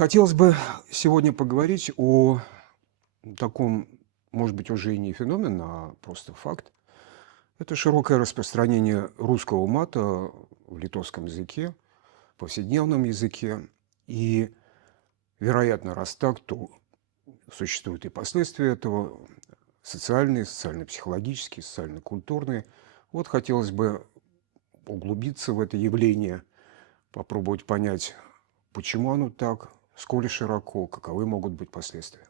Хотелось бы сегодня поговорить о таком, может быть, уже и не феномен, а просто факт. Это широкое распространение русского мата в литовском языке, повседневном языке. И, вероятно, раз так, то существуют и последствия этого, социальные, социально-психологические, социально-культурные. Вот хотелось бы углубиться в это явление, попробовать понять, почему оно так, сколь широко, каковы могут быть последствия.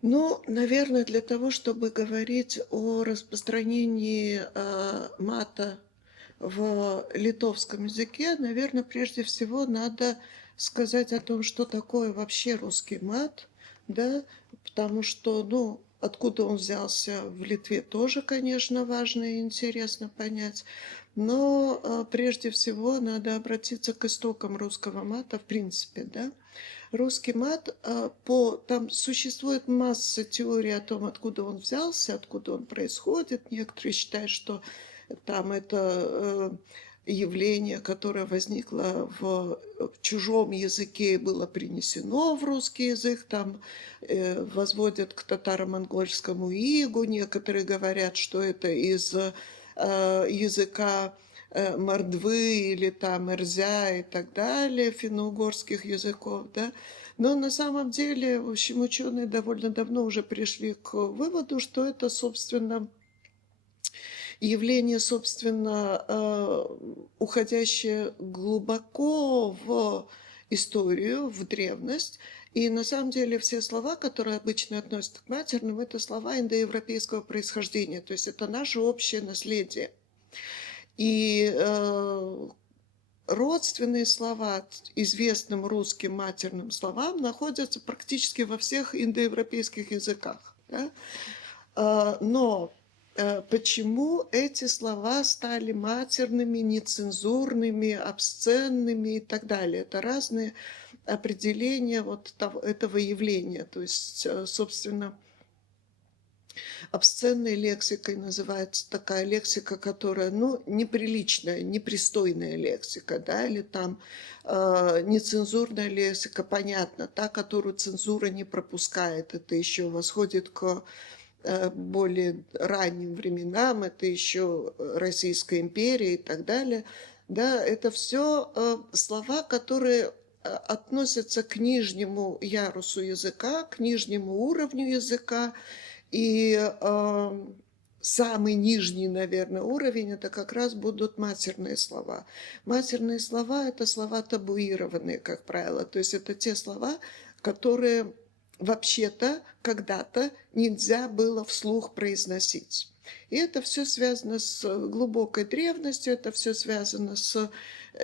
Ну, наверное, для того, чтобы говорить о распространении, мата в литовском языке, наверное, прежде всего надо сказать о том, что такое вообще русский мат, да, потому что, ну, откуда он взялся в Литве, тоже, конечно, важно и интересно понять. Но, прежде всего надо обратиться к истокам русского мата в принципе, да. Русский мат, там существует масса теорий о том, откуда он взялся, откуда он происходит. Некоторые считают, что там это явление, которое возникло в чужом языке и было принесено в русский язык, там возводят к татаро-монгольскому игу. Некоторые говорят, что это из языка мордвы или там эрзя и так далее, финно-угорских языков, да. Но на самом деле, в общем, ученые довольно давно уже пришли к выводу, что это, собственно, явление, собственно, уходящее глубоко в историю, в древность. И на самом деле все слова, которые обычно относятся к матерным, это слова индоевропейского происхождения, то есть это наше общее наследие. И родственные слова известным русским матерным словам находятся практически во всех индоевропейских языках. Да? Но почему эти слова стали матерными, нецензурными, обсценными и так далее? Это разные определения вот этого явления. То есть, собственно, обсценной лексикой называется такая лексика, которая, ну, неприличная, непристойная лексика, да, или там нецензурная лексика, понятно, та, которую цензура не пропускает. Это еще восходит к более ранним временам, это еще Российская империя и так далее. Да, это все слова, которые относятся к нижнему ярусу языка, к нижнему уровню языка, и самый нижний, наверное, уровень – это как раз будут матерные слова. Матерные слова – это слова табуированные, как правило. То есть это те слова, которые вообще-то когда-то нельзя было вслух произносить. И это все связано с глубокой древностью, это все связано с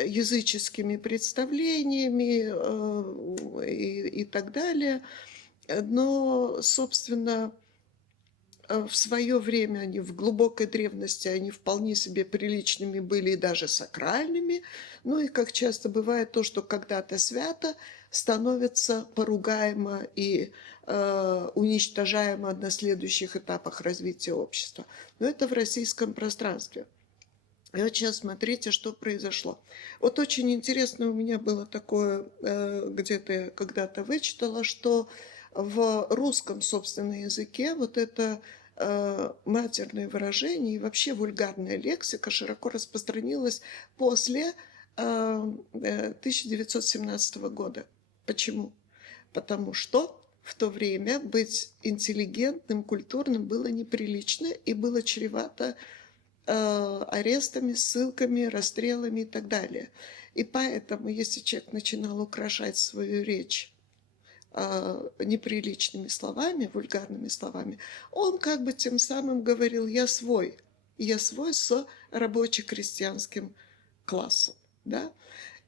языческими представлениями и так далее. Но, собственно, в свое время они в глубокой древности, они вполне себе приличными были и даже сакральными. Ну и, как часто бывает, то, что когда-то свято, становится поругаемо и уничтожаемо на следующих этапах развития общества. Но это в российском пространстве. И вот сейчас смотрите, что произошло. Вот очень интересно у меня было такое, где-то я когда-то вычитала, что в русском, собственно, языке вот это матерное выражение и вообще вульгарная лексика широко распространилась после 1917 года. Почему? Потому что в то время быть интеллигентным, культурным было неприлично и было чревато арестами, ссылками, расстрелами и так далее. И поэтому, если человек начинал украшать свою речь неприличными словами, вульгарными словами, он как бы тем самым говорил «я свой». Я свой с рабоче-крестьянским классом. Да?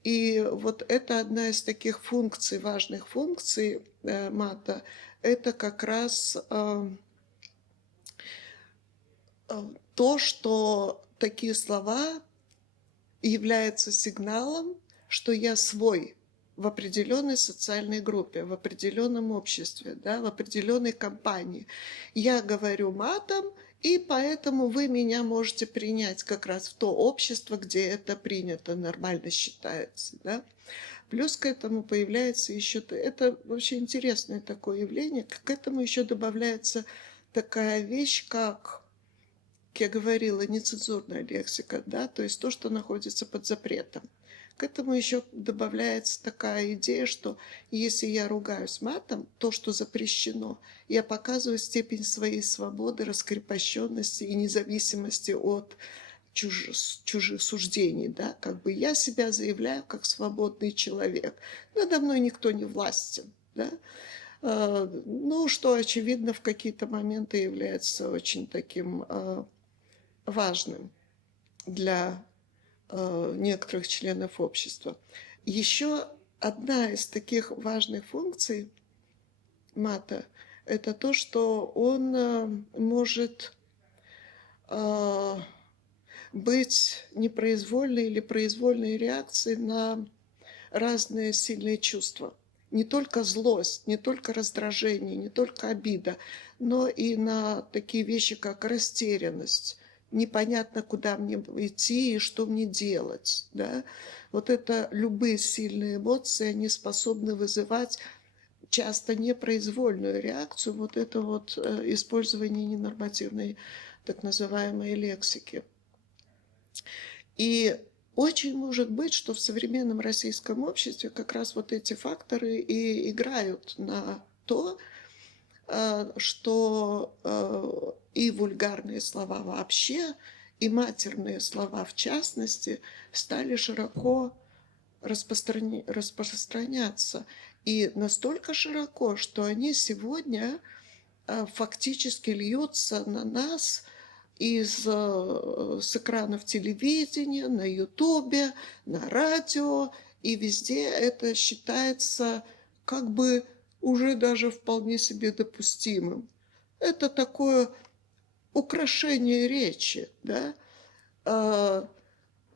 И вот это одна из таких функций, важных функций мата, это как раз то, что такие слова являются сигналом, что я свой в определенной социальной группе, в определенном обществе, да, в определенной компании. Я говорю матом, и поэтому вы меня можете принять как раз в то общество, где это принято, нормально считается. Да. Плюс к этому появляется еще... Это вообще интересное такое явление. К этому еще добавляется такая вещь, как я говорила, нецензурная лексика, да, то есть то, что находится под запретом. К этому еще добавляется такая идея, что если я ругаюсь матом, то, что запрещено, я показываю степень своей свободы, раскрепощенности и независимости от чужих суждений, да, как бы я себя заявляю как свободный человек. Надо мной никто не властен, да. Ну, что, очевидно, в какие-то моменты является очень таким важным для некоторых членов общества. Еще одна из таких важных функций мата – это то, что он может быть непроизвольной или произвольной реакцией на разные сильные чувства. Не только злость, не только раздражение, не только обида, но и на такие вещи, как растерянность. Непонятно, куда мне идти и что мне делать. Да? Вот это любые сильные эмоции, они способны вызывать часто непроизвольную реакцию, вот это вот использование ненормативной так называемой лексики. И очень может быть, что в современном российском обществе как раз вот эти факторы и играют на то, что и вульгарные слова вообще, и матерные слова в частности стали широко распространяться. И настолько широко, что они сегодня фактически льются на нас с экранов телевидения, на Ютубе, на радио, и везде это считается как бы уже даже вполне себе допустимым. Это такое украшение речи, да?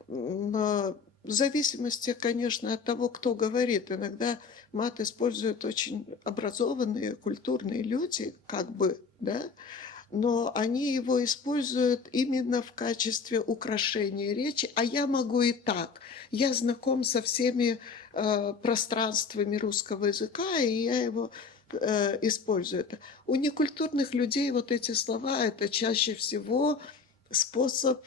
В зависимости, конечно, от того, кто говорит. Иногда мат используют очень образованные, культурные люди, как бы, да, но они его используют именно в качестве украшения речи, а я могу и так. Я знаком со всеми пространствами русского языка, и я его использую. У некультурных людей вот эти слова – это чаще всего способ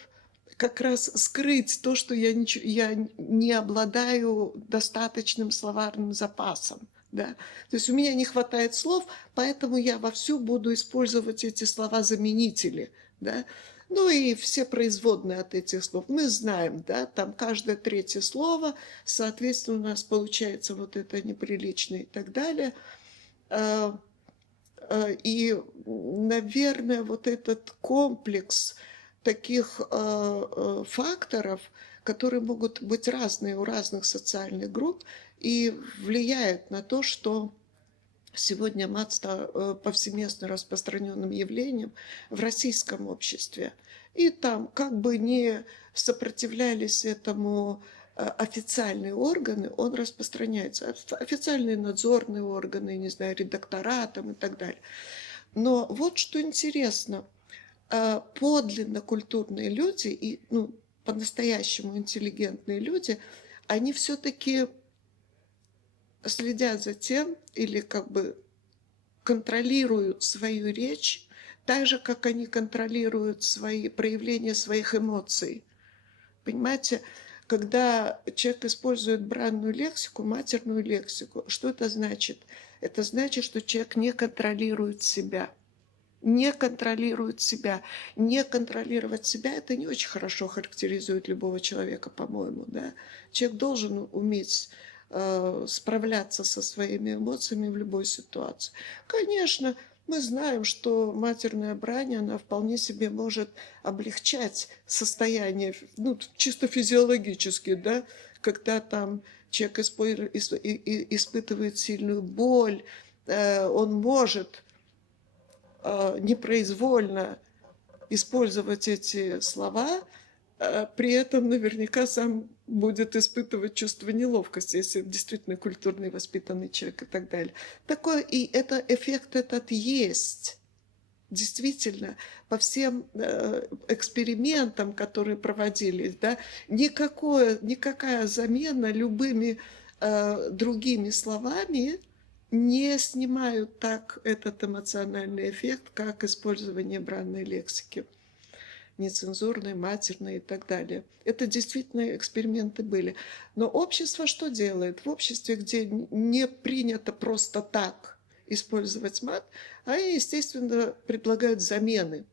как раз скрыть то, что я не обладаю достаточным словарным запасом. Да? То есть у меня не хватает слов, поэтому я вовсю буду использовать эти слова-заменители. Да? Ну и все производные от этих слов. Мы знаем, да, там каждое третье слово, соответственно, у нас получается вот это неприличное и так далее. И, наверное, вот этот комплекс таких факторов, которые могут быть разные у разных социальных групп, и влияют на то, что сегодня мат стал повсеместно распространенным явлением в российском обществе. И там как бы не сопротивлялись этому официальные органы, он распространяется. Официальные надзорные органы, не знаю, редактора там и так далее. Но вот что интересно, подлинно культурные люди и по-настоящему интеллигентные люди, они все-таки следят за тем или как бы контролируют свою речь, так же, как они контролируют проявления своих эмоций. Понимаете, когда человек использует бранную лексику, матерную лексику, что это значит? Это значит, что человек не контролирует себя. Не контролирует себя. Не контролировать себя – это не очень хорошо характеризует любого человека, по-моему. Да? Человек должен уметь справляться со своими эмоциями в любой ситуации. Конечно, мы знаем, что матерная брань, она вполне себе может облегчать состояние, чисто физиологически, да, когда там человек испытывает сильную боль, он может непроизвольно использовать эти слова, при этом наверняка сам будет испытывать чувство неловкости, если действительно культурный, воспитанный человек и так далее. И эффект этот есть. Действительно, по всем экспериментам, которые проводились, да, никакая замена любыми другими словами не снимают так этот эмоциональный эффект, как использование бранной лексики, нецензурной, матерной и так далее. Это действительно эксперименты были. Но общество что делает? В обществе, где не принято просто так использовать мат, они, естественно, предлагают замены.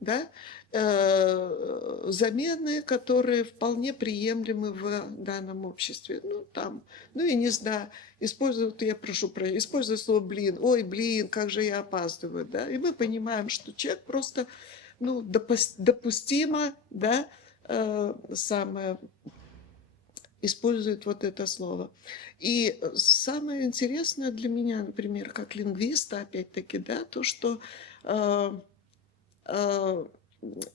Да? Замены, которые вполне приемлемы в данном обществе. Ну, там, ну, я не знаю, используют, я прошу про, используют слово «блин», «ой, блин, как же я опаздываю», да, и мы понимаем, что человек просто, ну, допустимо, да, самое, использует вот это слово. И самое интересное для меня, например, как лингвиста, опять-таки, да, то, что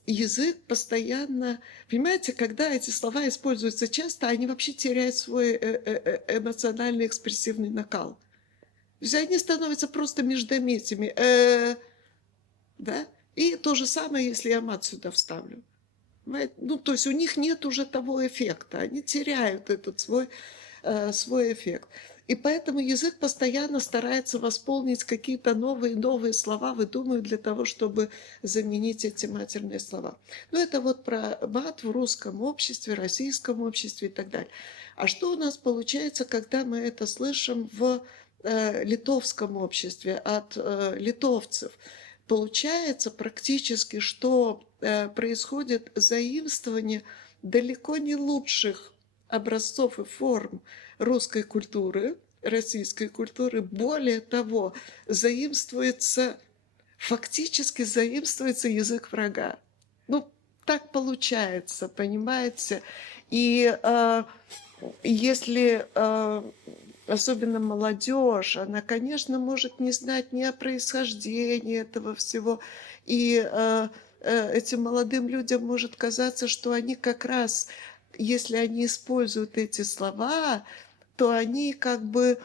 язык постоянно, понимаете, когда эти слова используются часто, они вообще теряют свой эмоциональный экспрессивный накал. То есть они становятся просто междометиями. Да? И то же самое, если я мат сюда вставлю. Ну, то есть у них нет уже того эффекта, они теряют этот свой эффект. И поэтому язык постоянно старается восполнить какие-то новые слова, выдумывает для того, чтобы заменить эти матерные слова. Ну, это вот про мат в русском обществе, российском обществе и так далее. А что у нас получается, когда мы это слышим в литовском обществе от литовцев? Получается практически, что происходит заимствование далеко не лучших образцов и форм русской культуры, российской культуры. Более того, фактически заимствуется язык врага. Ну, так получается, понимаете? И если особенно молодежь, она, конечно, может не знать ни о происхождении этого всего. И этим молодым людям может казаться, что они как раз, если они используют эти слова, то они как бы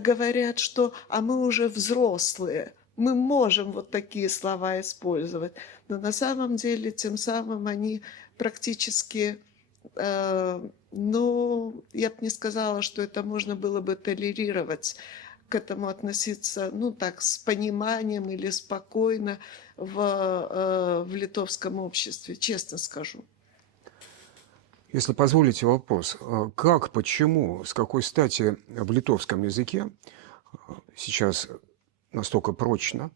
говорят, что «а мы уже взрослые, мы можем вот такие слова использовать». Но на самом деле тем самым они практически ну, я бы не сказала, что это можно было бы толерировать, к этому относиться, ну, так, с пониманием или спокойно в литовском обществе, честно скажу. Если позволите вопрос, как, почему, с какой стати в литовском языке сейчас настолько прочно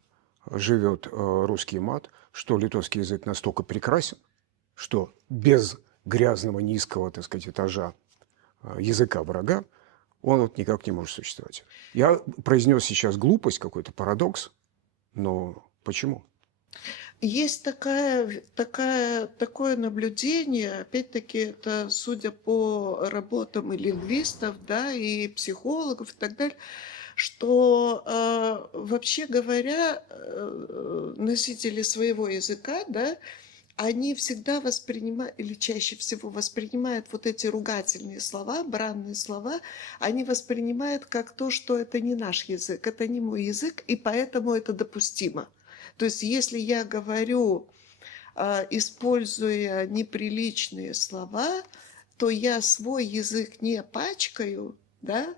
живет русский мат, что литовский язык настолько прекрасен, что без грязного низкого, так сказать, этажа языка врага он вот никак не может существовать. Я произнес сейчас глупость, какой-то парадокс, но почему? Есть такое наблюдение, опять-таки, это судя по работам и лингвистов, да, и психологов и так далее, что вообще говоря, носители своего языка, да, они всегда воспринимают, или чаще всего воспринимают вот эти ругательные слова, бранные слова, они воспринимают как то, что это не наш язык, это не мой язык, и поэтому это допустимо. То есть если я говорю, используя неприличные слова, то я свой язык не пачкаю, да,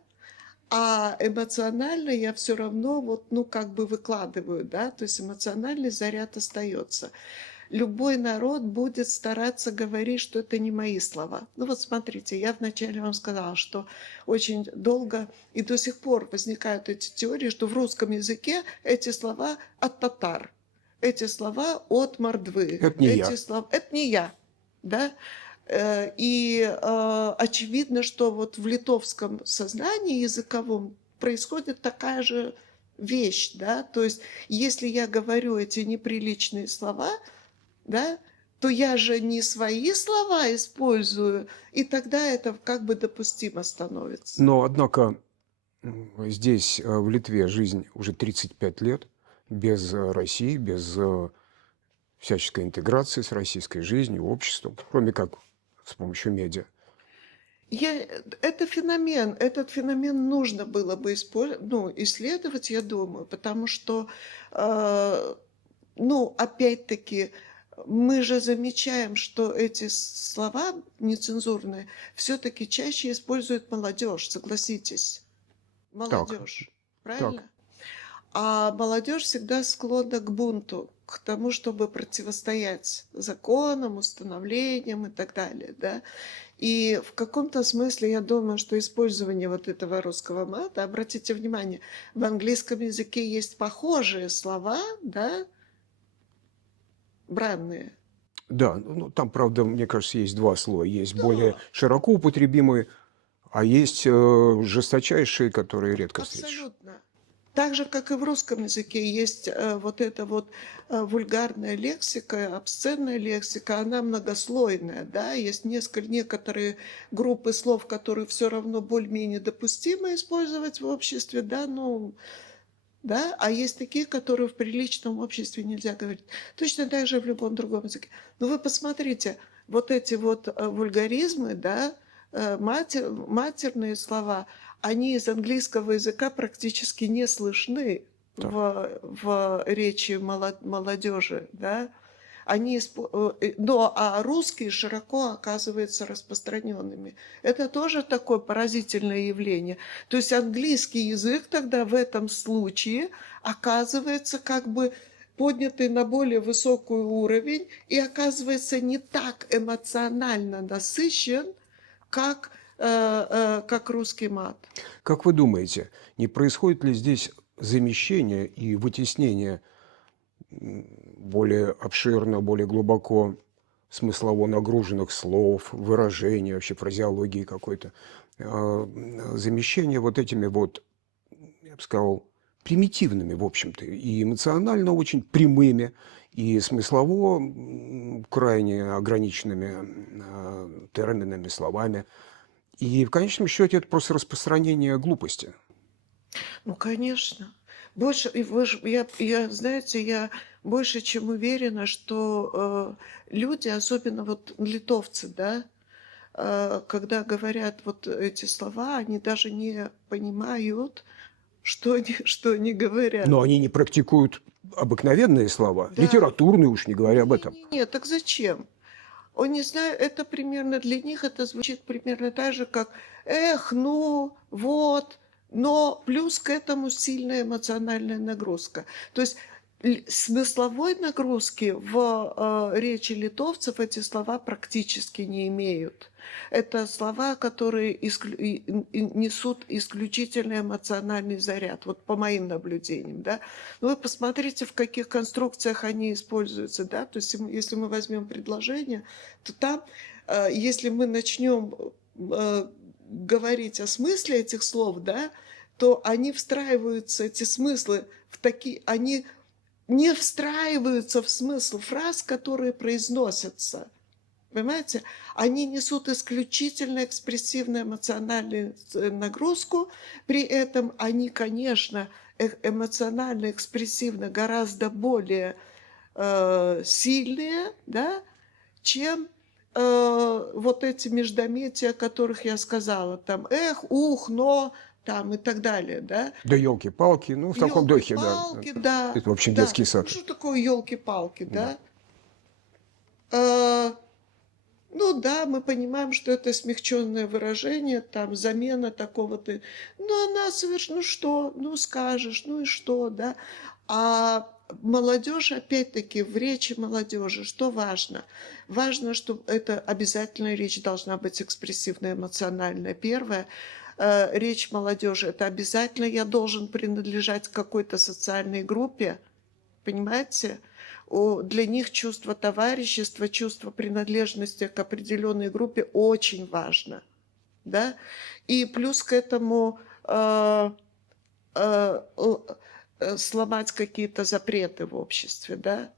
а эмоционально я все равно вот, ну, как бы выкладываю, да, то есть эмоциональный заряд остается. Любой народ будет стараться говорить, что это не мои слова. Ну вот смотрите, я вначале вам сказала, что очень долго и до сих пор возникают эти теории, что в русском языке эти слова от татар, эти слова от мордвы, Это не эти я. слова... Это не я, да? И очевидно, что вот в литовском сознании языковом происходит такая же вещь, да, то есть если я говорю эти неприличные слова, да, то я же не свои слова использую, и тогда это как бы допустимо становится. Но, однако, здесь, в Литве, жизнь уже 35 лет без России, без всяческой интеграции с российской жизнью, обществом, кроме как с помощью медиа. Этот феномен нужно было бы исследовать, я думаю, потому что, ну, опять-таки, мы же замечаем, что эти слова нецензурные все-таки чаще использует молодежь, согласитесь. Так, Молодежь, так. правильно? А молодежь всегда склонна к бунту, к тому, чтобы противостоять законам, установлениям и так далее, да. И в каком-то смысле я думаю, что использование вот этого русского мата, обратите внимание, в английском языке есть похожие слова, да, бранные. Да, ну, там, правда, мне кажется, есть два слоя. Есть более Да, широко употребимые, а есть жесточайшие, которые редко встретишь. абсолютно. Так же, как и в русском языке, есть вот эта вот вульгарная лексика, обсценная лексика, она многослойная, да, есть некоторые группы слов, которые все равно более-менее допустимо использовать в обществе, да, ну, да, а есть такие, которые в приличном обществе нельзя говорить. Точно так же в любом другом языке. Но вы посмотрите, вот эти вот вульгаризмы, да, матерные слова, они из английского языка практически не слышны Так. в речи молодежи, да. А русские широко оказываются распространенными. Это тоже такое поразительное явление. То есть английский язык тогда в этом случае оказывается как бы поднятый на более высокий уровень и оказывается не так эмоционально насыщен, как русский мат. Как вы думаете, не происходит ли здесь замещение и вытеснение более обширно, более глубоко смыслово нагруженных слов, выражений, вообще фразеологии какой-то, замещение вот этими вот, я бы сказал, примитивными, в общем-то, и эмоционально очень прямыми, и смыслово крайне ограниченными терминами, словами. И в конечном счете это просто распространение глупости. Ну, конечно. Больше, и знаете, я больше чем уверена, что люди, особенно вот литовцы, да, когда говорят вот эти слова, они даже не понимают, что они говорят. Но они не практикуют обыкновенные слова, Да. литературные уж не говоря об этом. Не-не-не, так зачем? Он не знаю, это примерно для них это звучит примерно так же, как «эх, ну, вот», но плюс к этому сильная эмоциональная нагрузка. То есть смысловой нагрузки в речи литовцев эти слова практически не имеют. Это слова, которые несут исключительно эмоциональный заряд, вот по моим наблюдениям, да. Но вы посмотрите, в каких конструкциях они используются, да, то есть если мы возьмем предложение, то там, если мы начнем говорить о смысле этих слов, да, то они встраиваются, эти смыслы, они не встраиваются в смысл фраз, которые произносятся. Понимаете? Они несут исключительно экспрессивную эмоциональную нагрузку, при этом они, конечно, эмоционально, экспрессивно гораздо более сильные, да, чем вот эти междометия, о которых я сказала, там эх, ух, но, там и так далее, да. Да елки-палки, ну, в таком духе, да. Ёлки-палки, да, Это вообще да. детский Ну, сад. что такое ёлки-палки, Да. да? Э, ну да, мы понимаем, что это смягченное выражение, там замена такого-то. Ну, она совершенно, ну что, ну скажешь, ну и что, да? А молодежь, опять-таки, в речи молодежи, что важно? Важно, что это обязательно речь должна быть экспрессивная, эмоциональная. Первое, речь молодежи, это обязательно я должен принадлежать к какой-то социальной группе, понимаете? Для них чувство товарищества, чувство принадлежности к определенной группе очень важно. Да? И плюс к этому э, сломать какие-то запреты в обществе. Да?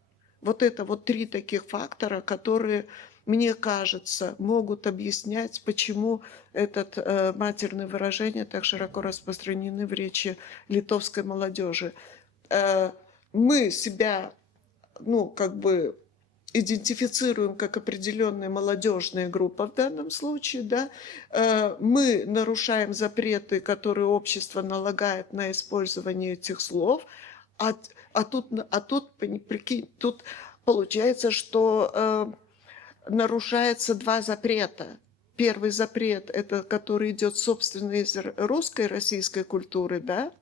Вот это вот три таких фактора, которые, мне кажется, могут объяснять, почему это матерное выражение так широко распространены в речи литовской молодежи. Мы себя, ну, как бы идентифицируем как определенная молодежная группа в данном случае, да, мы нарушаем запреты, которые общество налагает на использование этих слов, а тут, прикинь, тут получается, что нарушается два запрета. Первый запрет, это который идет, собственно, из русской, российской культуры, да,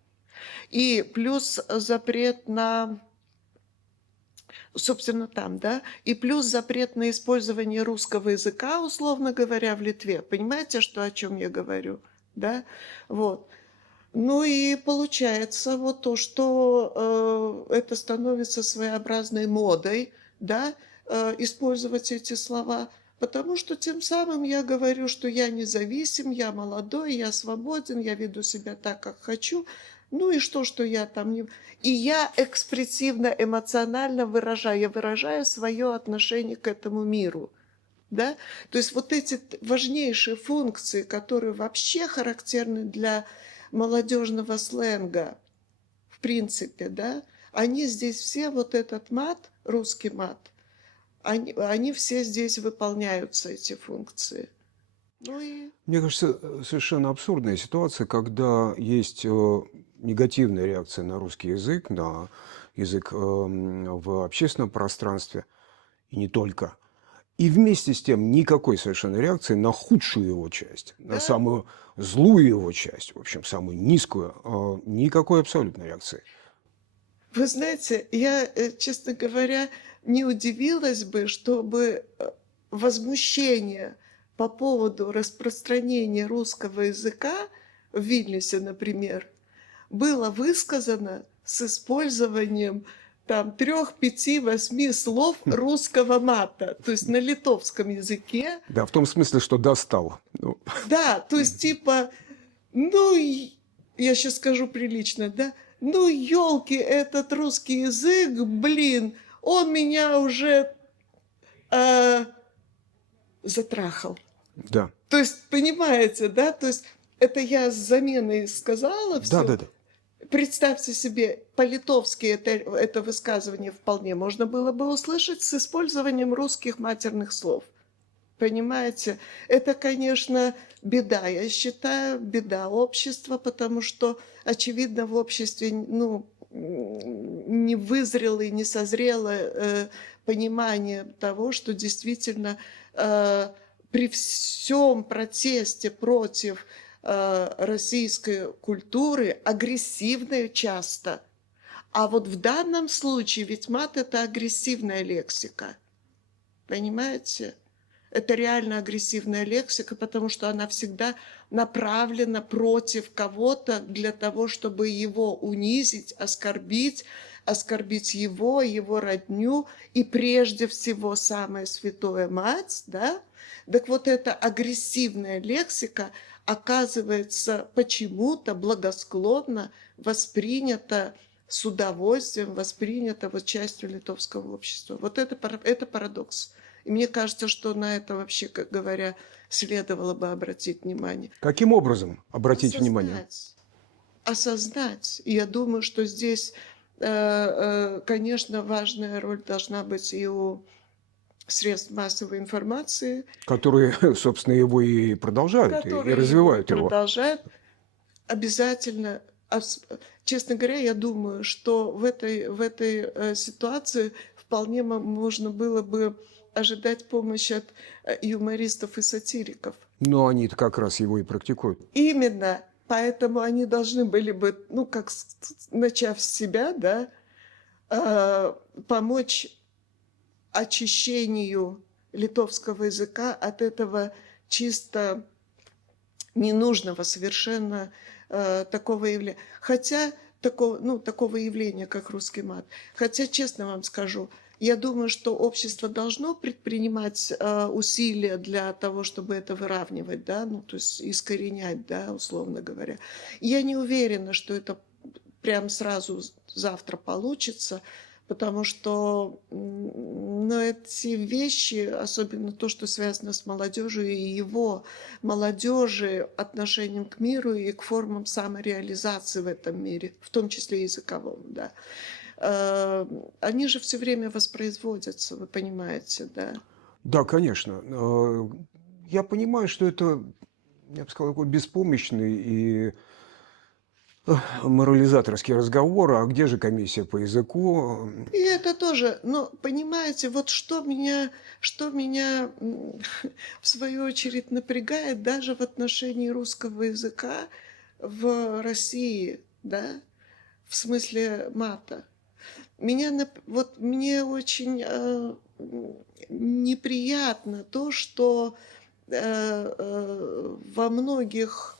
и плюс запрет на, собственно, там, да, и плюс запрет на использование русского языка, условно говоря, в Литве. Понимаете, что, о чем я говорю? Да? Вот. Ну и получается вот то, что это становится своеобразной модой, да, использовать эти слова, потому что тем самым я говорю, что я независим, я молодой, я свободен, я веду себя так, как хочу. Ну и что я там не... И я экспрессивно, эмоционально выражаю, я выражаю свое отношение к этому миру. Да? То есть вот эти важнейшие функции, которые вообще характерны для молодежного сленга, в принципе, да, они здесь все, вот этот мат, русский мат, они все здесь выполняются, эти функции. Ну и Мне кажется, совершенно абсурдная ситуация, когда есть негативная реакция на русский язык, на язык в общественном пространстве, и не только. И вместе с тем никакой совершенно реакции на худшую его часть, на да, самую злую его часть, в общем, самую низкую, никакой абсолютной реакции. вы знаете, я, честно говоря, не удивилась бы, чтобы возмущение по поводу распространения русского языка в Вильнюсе, например, было высказано с использованием там 3, 5, 8 слов русского мата, то есть на литовском языке. Да, в том смысле, что достал. Ну, Да, то есть типа, ну, я сейчас скажу прилично, да, ну, елки, этот русский язык, блин, он меня уже э, затрахал. да, То есть, понимаете, да, то есть это я с заменой сказала да, все. да, да. Представьте себе, по-литовски это высказывание вполне можно было бы услышать с использованием русских матерных слов. Понимаете? Это, конечно, беда, я считаю, беда общества, потому что, очевидно, в обществе ну, не вызрело и не созрело понимание того, что действительно при всем протесте против российской культуры, агрессивной часто, а вот в данном случае ведь мат – это агрессивная лексика, понимаете? Это реально агрессивная лексика, потому что она всегда направлена против кого-то для того, чтобы его унизить, оскорбить его родню и прежде всего самое святое мать, да? Так вот эта агрессивная лексика оказывается почему-то благосклонно воспринята с удовольствием, воспринята вот частью литовского общества. Вот это парадокс. И мне кажется, что на это вообще, как говоря, следовало бы обратить внимание. Каким образом обратить внимание? Осознать. И я думаю, что здесь, конечно, важная роль должна быть и у средств массовой информации, Которые, собственно, его и продолжают, и которые его развивают его. продолжают. Обязательно, честно говоря, я думаю, что в этой ситуации вполне можно было бы ожидать помощи от юмористов и сатириков. Но они-то как раз его и практикуют. Именно поэтому они должны были бы, ну, как начав с себя, да, помочь очищению литовского языка от этого чисто ненужного совершенно такого явления. Хотя такого явления, как русский мат. Хотя, честно вам скажу, я думаю, что общество должно предпринимать усилия для того, чтобы это выравнивать, да, ну, то есть искоренять, да, условно говоря. Я не уверена, что это прям сразу завтра получится, потому что эти вещи, особенно то, что связано с молодежью и его молодежи, отношением к миру и к формам самореализации в этом мире, в том числе языковом, да, они же все время воспроизводятся, вы понимаете, да? Да, конечно. Я понимаю, что это, я бы сказал, такой беспомощный и Морализаторский разговор, а где же комиссия по языку? И это тоже, но понимаете, вот что меня в свою очередь напрягает даже в отношении русского языка в России, да, в смысле мата. Вот мне очень неприятно то, что во многих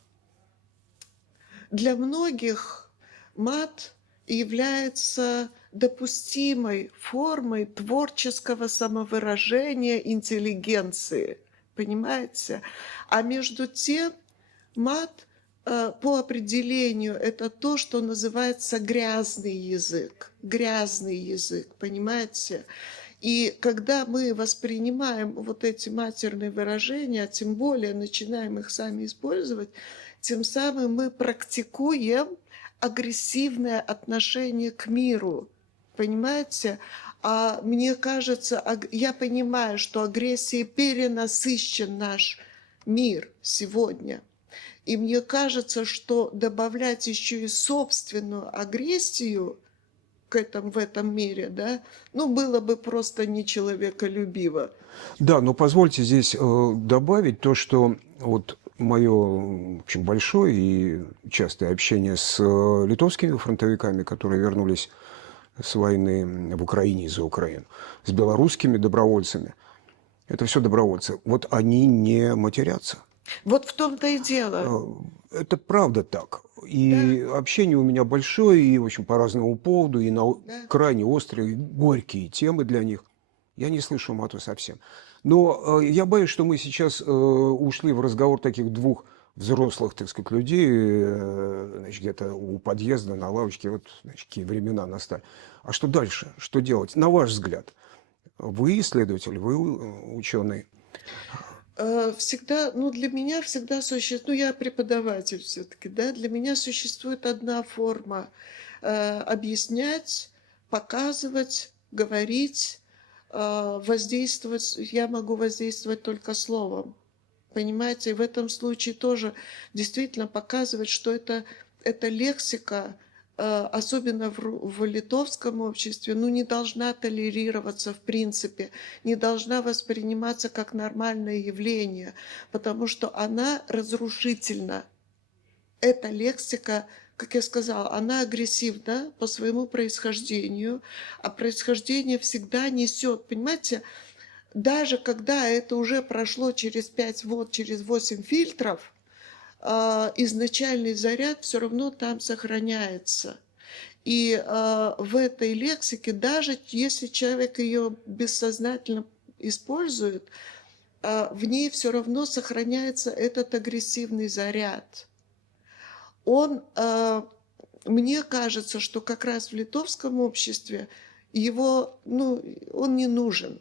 для многих мат является допустимой формой творческого самовыражения интеллигенции, понимаете? А между тем мат, по определению, это то, что называется грязный язык, понимаете? И когда мы воспринимаем вот эти матерные выражения, а тем более начинаем их сами использовать, тем самым мы практикуем агрессивное отношение к миру. Понимаете? А мне кажется, я понимаю, что агрессией перенасыщен наш мир сегодня. И мне кажется, что добавлять еще и собственную агрессию в этом мире, да, ну, было бы просто нечеловеколюбиво. Да, но позвольте здесь добавить то, что вот мое, в общем, большое и частое общение с литовскими фронтовиками, которые вернулись с войны в Украине и за Украину, с белорусскими добровольцами. Это все добровольцы. Вот они не матерятся. Вот в том-то и дело. Это правда так. Да, И общение у меня большое, и, в общем, по разному поводу, и на да. крайне острые, горькие темы для них. Я не слышу мату совсем. Но я боюсь, что мы сейчас ушли в разговор таких двух взрослых, так сказать, людей, значит, где-то у подъезда, на лавочке, вот, значит, какие времена настали. А что дальше? Что делать? На ваш взгляд, вы исследователь, вы ученый. Всегда, ну, для меня всегда существует, ну, я преподаватель все-таки, да, для меня существует одна форма объяснять, показывать, говорить, воздействовать. Я могу воздействовать только словом, понимаете, и в этом случае тоже действительно показывать, что это лексика, особенно в литовском обществе, ну, не должна толерироваться в принципе, не должна восприниматься как нормальное явление, потому что она разрушительна. Эта лексика, как я сказала, она агрессивна по своему происхождению, а происхождение всегда несет, понимаете, даже когда это уже прошло через 5 вод, через 8 фильтров, изначальный заряд все равно там сохраняется. И в этой лексике, даже если человек ее бессознательно использует, в ней все равно сохраняется этот агрессивный заряд. Мне кажется, что как раз в литовском обществе он не нужен.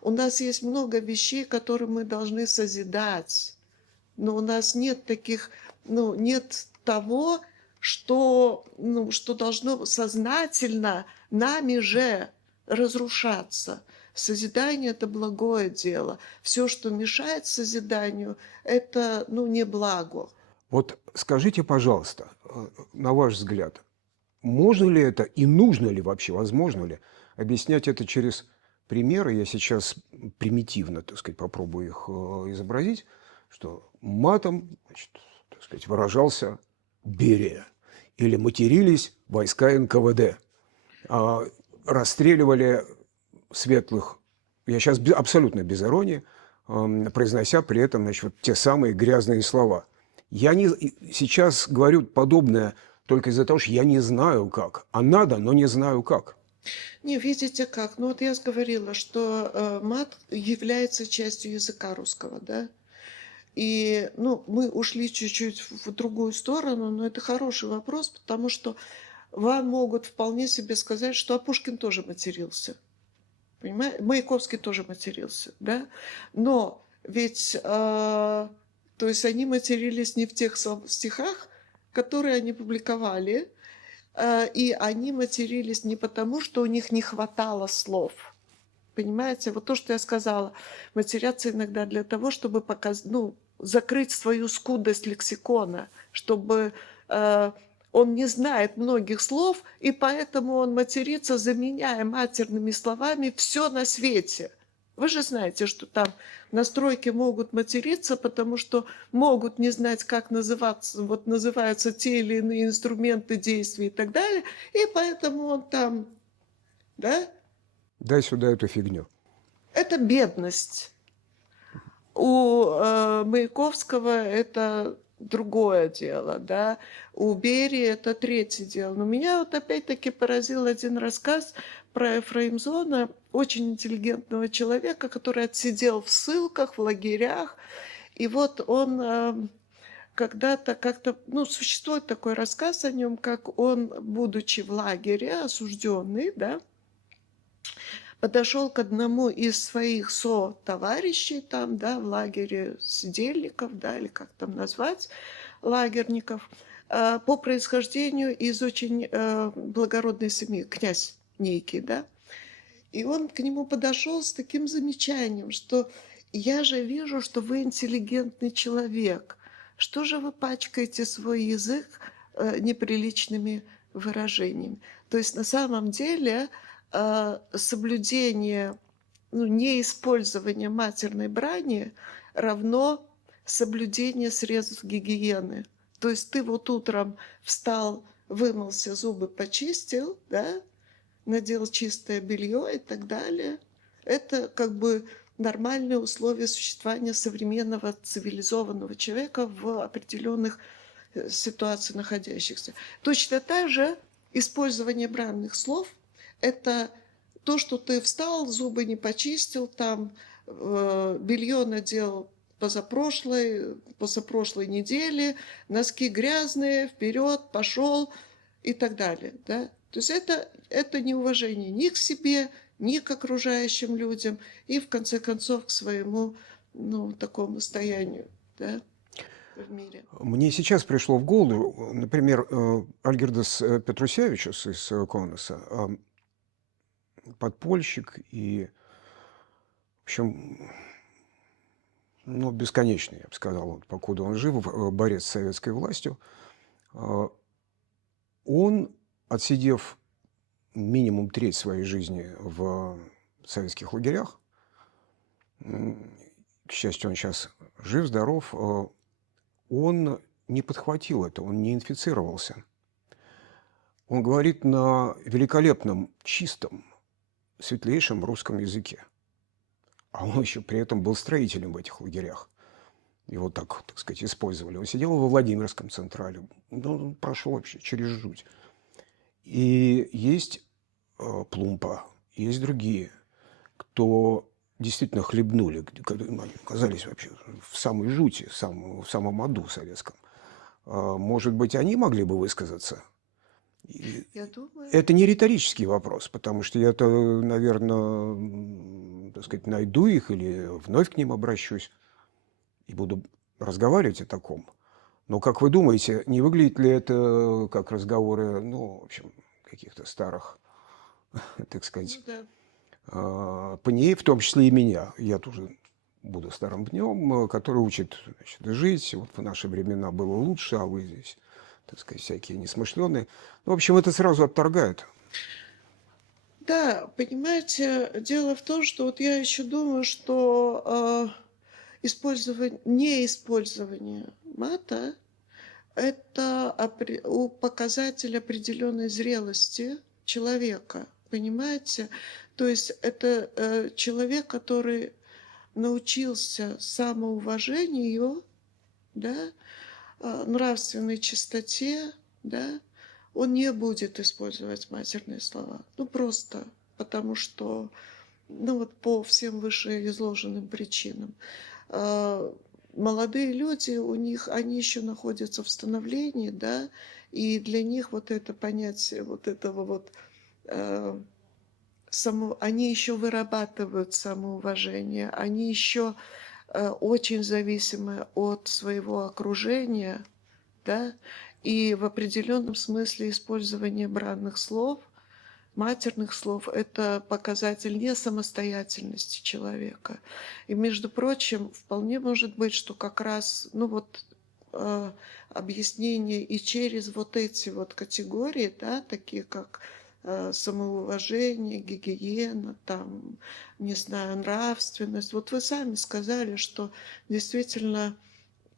У нас есть много вещей, которые мы должны созидать, но у нас нет нет того, что должно сознательно нами же разрушаться. Созидание – это благое дело. Все, что мешает созиданию, это, не благо. Вот скажите, пожалуйста, на ваш взгляд, можно ли это и нужно ли вообще, возможно ли объяснять это через примеры? Я сейчас примитивно, так сказать, попробую их изобразить, что матом, значит, так сказать, выражался Берия или матерились войска НКВД, расстреливали светлых, я сейчас абсолютно без иронии, произнося при этом, значит, вот те самые грязные слова. Я сейчас говорю подобное только из-за того, что я не знаю как. А надо, но не знаю как. Не, видите как? Ну вот я говорила, что мат является частью языка русского, да? И, мы ушли чуть-чуть в другую сторону, но это хороший вопрос, потому что вам могут вполне себе сказать, что Пушкин тоже матерился. Понимаете? Маяковский тоже матерился, да? Но ведь, то есть они матерились не в тех стихах, которые они публиковали, и они матерились не потому, что у них не хватало слов. Понимаете? Вот то, что я сказала. Матерятся иногда для того, чтобы закрыть свою скудость лексикона, чтобы он не знает многих слов, и поэтому он матерится, заменяя матерными словами все на свете. Вы же знаете, что там настройки могут материться, потому что могут не знать, как называться, вот называются те или иные инструменты действий и так далее, и поэтому он там, да, Дай сюда эту фигню. это бедность. У Маяковского это другое дело, да, у Берии это третье дело. Но меня вот опять-таки поразил один рассказ про Ефраимзона, очень интеллигентного человека, который отсидел в ссылках, в лагерях. И вот он когда-то как-то, ну, существует такой рассказ о нем, как он, будучи в лагере, осужденный, да, подошел к одному из своих со-товарищей там, да, в лагере сидельников, да, или как там назвать, лагерников, по происхождению из очень благородной семьи, князь некий, да. И он к нему подошел с таким замечанием, что я же вижу, что вы интеллигентный человек. Что же вы пачкаете свой язык неприличными выражениями? То есть на самом деле соблюдение, ну, неиспользование матерной брани равно соблюдение средств гигиены. То есть ты вот утром встал, вымылся, зубы почистил, да, надел чистое белье и так далее. Это как бы нормальные условия существования современного цивилизованного человека в определенных ситуациях находящихся. Точно так же использование бранных слов – это то, что ты встал, зубы не почистил, там белье надел позапрошлой неделе, носки грязные, вперед, пошел и так далее. Да? То есть это неуважение ни к себе, ни к окружающим людям и, в конце концов, к своему, ну, такому состоянию, да, в мире. Мне сейчас пришло в голову, например, Альгирдас Петрусевичус из Конеса, подпольщик и, в общем, ну, бесконечный, я бы сказал, вот, покуда он жив, борец с советской властью. Он, отсидев минимум треть своей жизни в советских лагерях, к счастью, он сейчас жив, здоров, он не подхватил это, он не инфицировался. Он говорит на великолепном, чистом, светлейшем русском языке. А он еще при этом был строителем в этих лагерях. Его так сказать, использовали. Он сидел во Владимирском Централе. Ну, он прошел вообще через жуть. И есть Плумпа, есть другие, кто действительно хлебнули, они оказались вообще в самой жути, в самом аду советском. Может быть, они могли бы высказаться? Я думаю. Это не риторический вопрос, потому что я-то, наверное, так сказать, найду их или вновь к ним обращусь и буду разговаривать о таком. Но как вы думаете, не выглядит ли это как разговоры, ну, в общем, каких-то старых, так сказать, Ну, да. пней, в том числе и меня. Я тоже буду старым пнем, который учит, значит, жить. Вот в наши времена было лучше, а вы здесь, так сказать, всякие несмышленые. Ну, в общем, это сразу отторгает. Да, понимаете, дело в том, что вот я еще думаю, что неиспользование мата – это показатель определенной зрелости человека, понимаете? То есть это человек, который научился самоуважению, да, нравственной чистоте, да, он не будет использовать матерные слова. Ну, просто потому что, ну, вот по всем вышеизложенным причинам. Молодые люди, они еще находятся в становлении, да, и для них вот это понятие вот этого вот, они еще вырабатывают самоуважение, они еще очень зависимы от своего окружения, да, и в определенном смысле использование бранных слов, матерных слов – это показатель несамостоятельности человека. И, между прочим, вполне может быть, что как раз, ну вот, объяснение и через вот эти вот категории, да, такие как самоуважение, гигиена, там, не знаю, нравственность. Вот вы сами сказали, что действительно,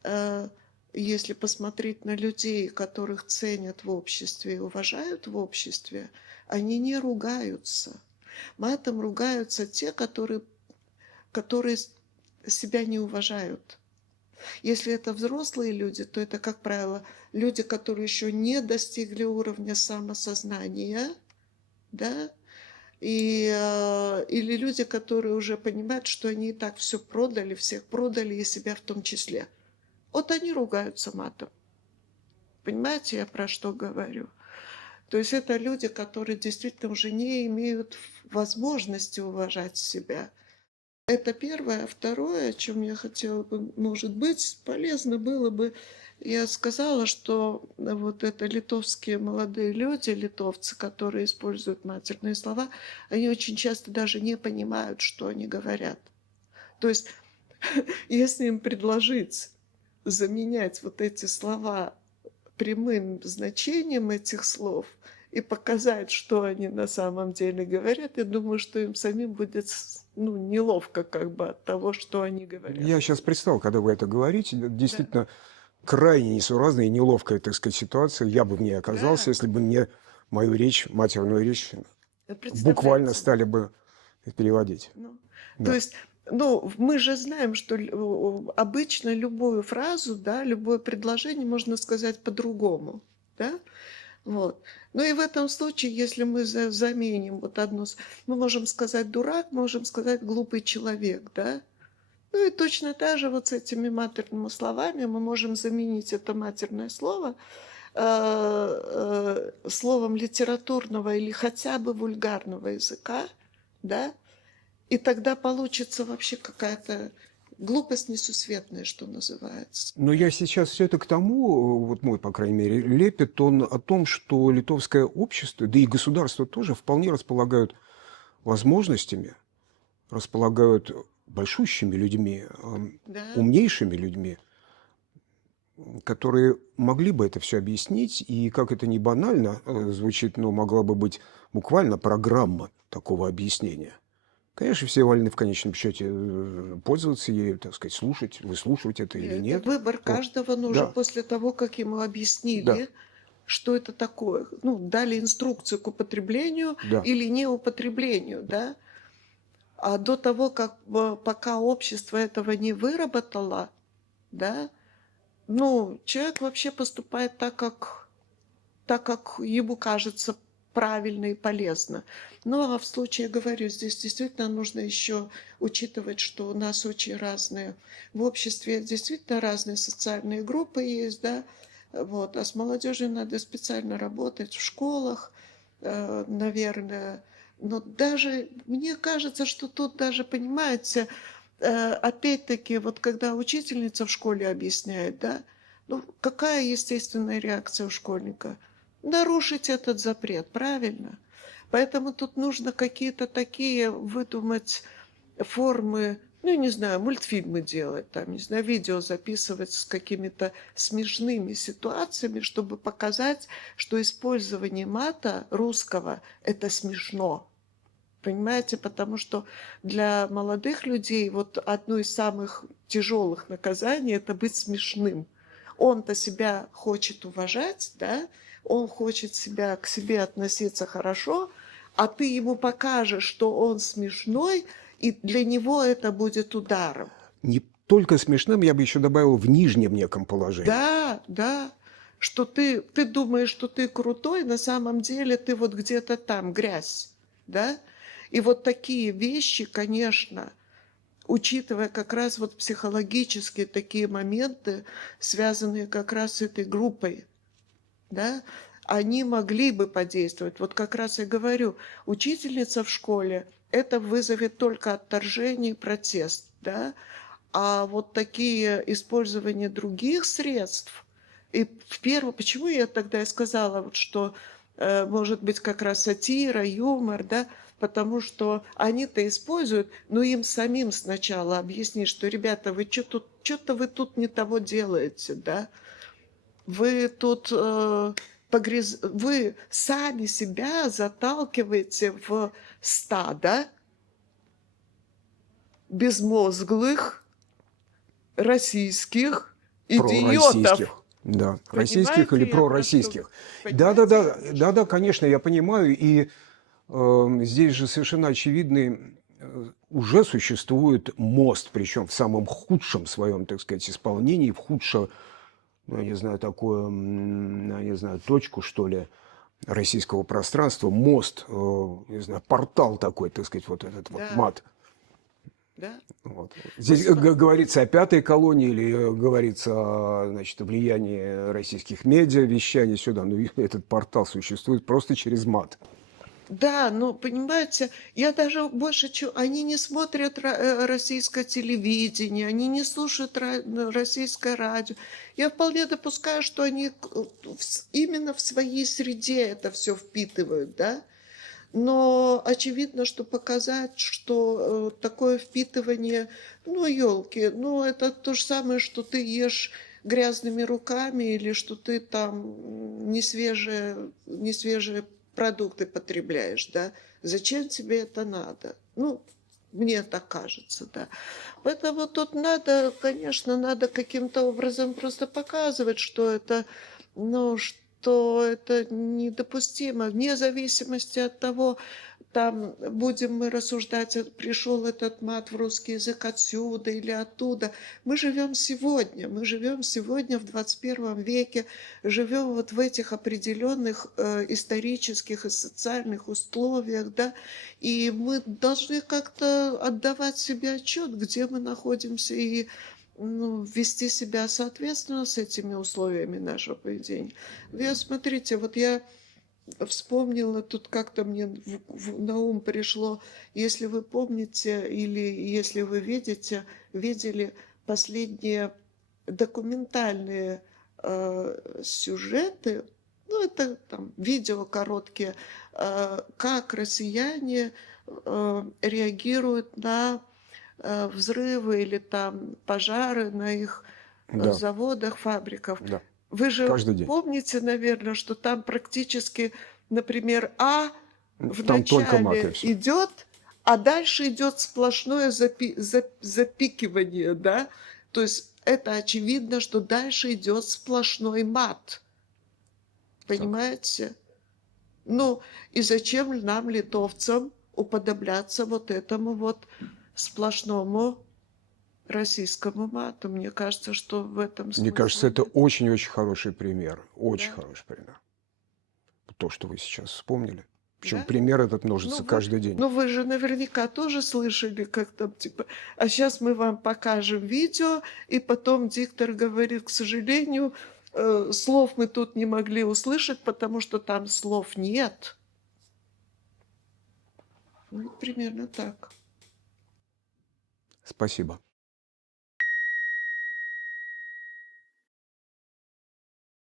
э, если посмотреть на людей, которых ценят в обществе и уважают в обществе, они не ругаются. Матом ругаются те, которые себя не уважают. Если это взрослые люди, то это, как правило, люди, которые еще не достигли уровня самосознания, да, или люди, которые уже понимают, что они и так все продали, всех продали, и себя в том числе. Вот они ругаются матом. Понимаете, я про что говорю? То есть это люди, которые действительно уже не имеют возможности уважать себя. Это первое. А второе, о чем я хотела бы, может быть, полезно было бы, я сказала, что вот это литовские молодые люди, литовцы, которые используют матерные слова, они очень часто даже не понимают, что они говорят. То есть, если им предложить заменять вот эти слова прямым значением этих слов и показать, что они на самом деле говорят, я думаю, что им самим будет ну, неловко как бы от того, что они говорят. Я сейчас представил, когда вы это говорите, Да, действительно крайне несуразная и неловкая, так сказать, ситуация. Я бы в ней оказался, да. если бы мне мою речь, матерную речь, Вы буквально представляете? стали бы переводить. Ну, то Да. есть, ну, мы же знаем, что обычно любую фразу, да, любое предложение можно сказать по-другому, да? Вот. Ну и в этом случае, если мы заменим вот мы можем сказать дурак, можем сказать глупый человек, да? Ну и точно так же вот с этими матерными словами мы можем заменить это матерное слово словом литературного или хотя бы вульгарного языка, да? И тогда получится вообще какая-то глупость несусветная, что называется. Но я сейчас все это к тому, вот мой, по крайней мере, лепет, он о том, что литовское общество, да и государство тоже вполне располагают возможностями, располагают большущими людьми, Да, умнейшими людьми, которые могли бы это все объяснить, и как это не банально звучит, но могла бы быть буквально программа такого объяснения. Конечно, все вольны в конечном счете пользоваться ею, так сказать, слушать, выслушивать это или это нет. выбор Вот. каждого, но уже Да, после того, как ему да, объяснили, что это такое, ну, дали инструкцию к употреблению да. или неупотреблению, да. А до того, пока общество этого не выработало, да, ну, человек вообще поступает так как ему кажется правильно и полезно. Ну, а в случае, я говорю, здесь действительно нужно еще учитывать, что у нас очень разные, в обществе действительно разные социальные группы есть, да, вот, а с молодежью надо специально работать в школах, наверное. Но даже, мне кажется, что тут даже, понимаете, опять-таки, вот когда учительница в школе объясняет, да, ну, какая естественная реакция у школьника? Нарушить этот запрет, правильно? Поэтому тут нужно какие-то такие выдумать формы, ну, я не знаю, мультфильмы делать, там, не знаю, видео записывать с какими-то смешными ситуациями, чтобы показать, что использование мата русского – это смешно. Понимаете, потому что для молодых людей вот одно из самых тяжелых наказаний – это быть смешным. Он-то себя хочет уважать, да, он хочет к себе относиться хорошо, а ты ему покажешь, что он смешной, и для него это будет ударом. Не только смешным, я бы еще добавил в нижнем неком положении. Да, да, что ты думаешь, что ты крутой, на самом деле ты вот где-то там, грязь, да? И вот такие вещи, конечно, учитывая как раз вот психологические такие моменты, связанные как раз с этой группой, да, они могли бы подействовать. Вот как раз я говорю, учительница в школе, это вызовет только отторжение и протест, да, а вот такие использование других средств, и почему я тогда и сказала, вот, что может быть как раз сатира, юмор, да, потому что они-то используют, но им самим сначала объясни, что, ребята, вы что-то вы тут не того делаете, да? Вы тут вы сами себя заталкиваете в стадо безмозглых российских идиотов. Пророссийских. Да, российских или Понимаете, я про что? пророссийских. Понимаете, я Да-да-да, про что? да-да, конечно, я понимаю. И здесь же совершенно очевидный уже существует мост, причем в самом худшем своем, так сказать, исполнении, в худшем, ну, я не знаю, такую, я не знаю, точку, что ли, российского пространства, мост, не знаю, портал такой, так сказать, вот этот вот Да, мат. да. Вот. Вот Здесь говорится о пятой колонии или говорится о, значит, о влиянии российских медиа, вещания сюда. Но этот портал существует просто через мат. Да, но понимаете, я даже больше чего, они не смотрят российское телевидение, они не слушают российское радио. Я вполне допускаю, что они именно в своей среде это все впитывают, да. Но очевидно, что показать, что такое впитывание, ну, елки, ну, это то же самое, что ты ешь грязными руками или что ты там не свежие продукты потребляешь, да? Зачем тебе это надо? Ну, мне так кажется, да. Поэтому тут надо, конечно, надо каким-то образом просто показывать, что это, ну, что это недопустимо, вне зависимости от того, там будем мы рассуждать, пришел этот мат в русский язык отсюда или оттуда. Мы живем сегодня в 21 веке, живем вот в этих определенных исторических и социальных условиях, да, и мы должны как-то отдавать себе отчет, где мы находимся, и ну, вести себя соответственно с этими условиями нашего поведения. Смотрите, вот я вспомнила, тут как-то мне на ум пришло, если вы помните или если вы видели последние документальные сюжеты, ну, это там видео короткие, как россияне реагируют на взрывы или там пожары на их Да, заводах, фабриках. да, Вы же каждый день. помните, наверное, что там практически, например, в Там только мат и начале все. идет, а дальше идет сплошное запикивание, да? То есть это очевидно, что дальше идет сплошной мат. Так. Понимаете? Ну, и зачем нам, литовцам, уподобляться вот этому вот сплошному российскому мату? Мне кажется, что в этом Мне кажется, смысла это нет. очень-очень хороший пример. Очень Да, хороший пример. То, что вы сейчас вспомнили. Причем да. пример этот Ну множится вы, каждый день. ну вы же наверняка тоже слышали, как там типа, а сейчас мы вам покажем видео, и потом диктор говорит, к сожалению, слов мы тут не могли услышать, потому что там слов нет. Ну, примерно так. Спасибо.